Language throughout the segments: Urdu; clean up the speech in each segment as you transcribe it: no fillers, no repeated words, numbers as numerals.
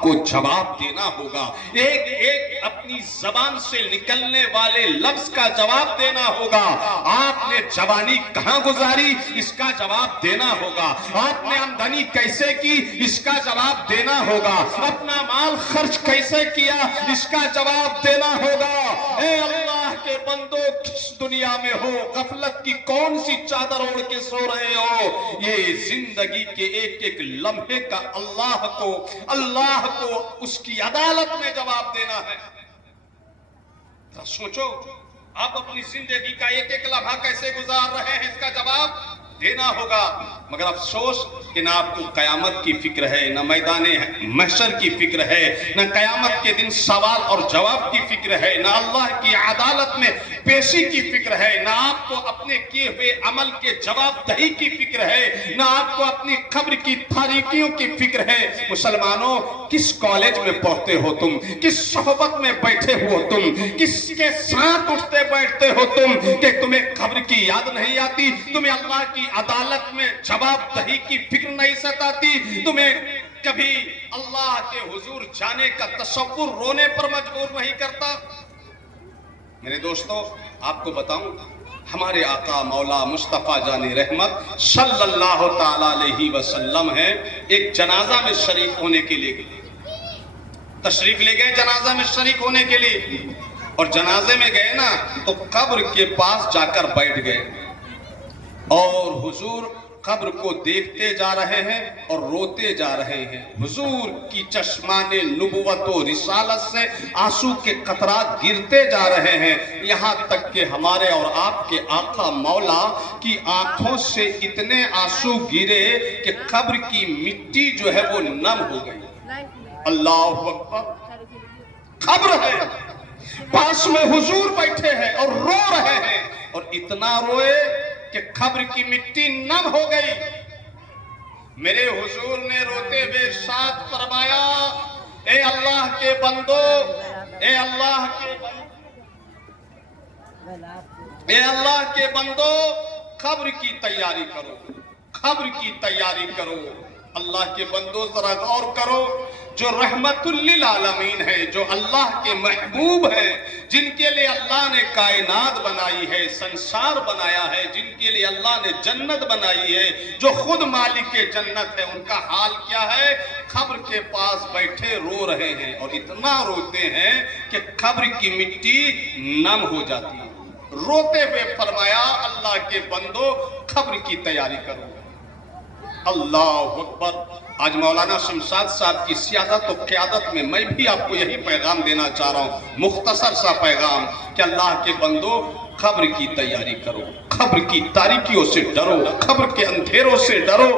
آپ کو جواب دینا ہوگا، ایک ایک اپنی زبان سے نکلنے والے لفظ کا جواب دینا ہوگا۔ آپ نے جوانی کہاں گزاری، اس کا جواب دینا ہوگا۔ آپ نے آمدنی کیسے کی، اس کا جواب دینا ہوگا۔ اپنا مال خرچ کیسے کیا، اس کا جواب دینا ہوگا۔ اے اللہ کے بندو، کس دنیا میں ہو، غفلت کی کون سی چادر اوڑھ کے سو رہے ہو؟ یہ زندگی کے ایک ایک لمحے کا اللہ کو اس کی عدالت میں جواب دینا ہے۔ سوچو، آپ اپنی زندگی کا ایک ایک لمحہ کیسے گزار رہے ہیں، اس کا جواب دینا ہوگا۔ مگر افسوس کہ نہ آپ کو قیامت کی فکر ہے، نہ میدان محشر کی فکر ہے، نہ قیامت کے دن سوال اور جواب کی فکر ہے، نہ اللہ کی عدالت میں پیشی کی فکر ہے، نہ آپ کو اپنے کیے ہوئے عمل کے جواب دہی کی فکر ہے، نہ آپ کو اپنی قبر کی تاریکیوں کی فکر ہے۔ مسلمانوں، کس کالج میں پڑھتے ہو تم، کس صحبت میں بیٹھے ہو تم، کس کے ساتھ اٹھتے بیٹھتے ہو تم کہ تمہیں قبر کی یاد نہیں آتی، تمہیں اللہ کی عدالت میں جواب دہی کی فکر نہیں ستاتی، تمہیں کبھی اللہ کے حضور جانے کا تصور رونے پر مجبور نہیں کرتا؟ میرے دوستو، آپ کو بتاؤں، ہمارے آقا مولا مصطفیٰ جان رحمت صلی اللہ تعالیٰ علیہ وسلم ہیں، ایک جنازہ میں شریک ہونے کے لیے تشریف لے گئے، جنازہ میں شریک ہونے کے لیے، اور جنازے میں گئے نا تو قبر کے پاس جا کر بیٹھ گئے، اور حضور قبر کو دیکھتے جا رہے ہیں اور روتے جا رہے ہیں۔ حضور کی چشمان نبوت و رسالت سے آنسو کے قطرات گرتے جا رہے ہیں، یہاں تک کہ ہمارے اور آپ کے آقا مولا کی آنکھوں سے اتنے آنسو گرے کہ قبر کی مٹی جو ہے وہ نم ہو گئی۔ اللہ اکبر! قبر ہے، پاس میں حضور بیٹھے ہیں اور رو رہے ہیں، اور اتنا روئے کہ قبر کی مٹی نم ہو گئی۔ میرے حضور نے روتے ہوئے ارشاد فرمایا، اے اللہ کے بندو، اے اللہ کے بندو، قبر کی تیاری کرو، قبر کی تیاری کرو۔ اللہ کے بندو ذرا غور کرو، جو رحمت للعالمین ہے، جو اللہ کے محبوب ہیں، جن کے لیے اللہ نے کائنات بنائی ہے، سنسار بنایا ہے، جن کے لیے اللہ نے جنت بنائی ہے، جو خود مالک جنت ہے، ان کا حال کیا ہے؟ قبر کے پاس بیٹھے رو رہے ہیں، اور اتنا روتے ہیں کہ قبر کی مٹی نم ہو جاتی ہے۔ روتے ہوئے فرمایا، اللہ کے بندو قبر کی تیاری کرو۔ اللہ اکبر! آج مولانا شمشاد صاحب کی سیادت و قیادت میں میں بھی آپ کو یہی پیغام دینا چاہ رہا ہوں، مختصر سا پیغام، کہ اللہ کے بندو قبر کی تیاری کرو، قبر کی تاریکیوں سے ڈرو، قبر کے اندھیروں سے ڈرو،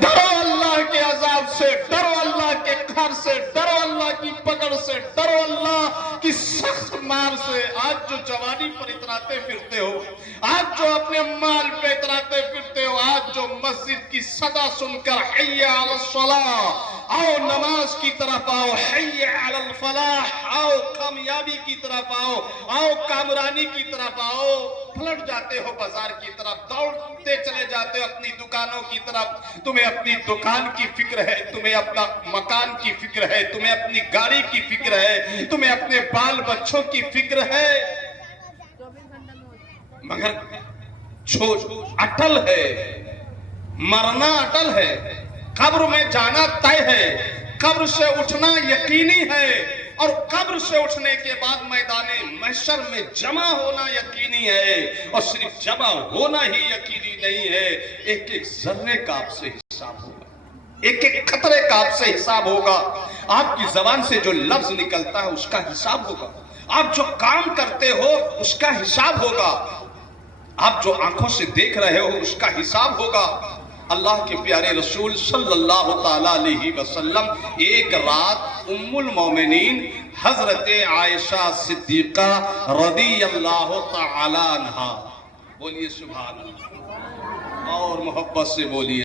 ڈرو اللہ کے عذاب سے، ڈرو اللہ کے قہر سے، ڈرو اللہ کی پکڑ سے، ڈرو اللہ کی سخت مار سے۔ آج جو جوانی پر اتراتے پھرتے ہو، آج جو اپنے مال پہ اتراتے پھرتے ہو، آج جو مسجد کی صدا سن کر حی علی الصلاۃ، آؤ نماز کی طرف آؤ، حی علی الفلاح، آؤ کامیابی کی طرف آؤ، آؤ کامرانی کی طرف آؤ، پھلٹ جاتے ہو بازار کی طرف، دوڑتے چلے جاتے ہو اپنی دکانوں کی طرف، تمہیں اپنی دکان کی فکر ہے، تمہیں اپنا مکان کی فکر ہے، تمہیں اپنی گاڑی کی فکر ہے، تمہیں اپنے بال بچوں کی فکر ہے، مگر جو اٹل ہے، مرنا اٹل ہے، قبر میں جانا طے ہے، قبر سے اٹھنا یقینی ہے، اور قبر سے اٹھنے کے بعد میدان محشر میں جمع ہونا یقینی ہے، اور صرف جمع ہونا ہی یقینی نہیں ہے، ایک ایک ذرے کا آپ سے حساب ہوگا، ایک ایک قطرے کا آپ سے حساب ہوگا، آپ کی زبان سے جو لفظ نکلتا ہے اس کا حساب ہوگا، آپ جو کام کرتے ہو اس کا حساب ہوگا، آپ جو آنکھوں سے دیکھ رہے ہو اس کا حساب ہوگا۔ اللہ کے پیارے رسول صلی اللہ تعالیٰ علیہ وسلم ایک رات ام المومنین حضرت عائشہ صدیقہ رضی اللہ تعالیٰ عنہا، بولیے سبحان اللہ، اور محبت سے بولیے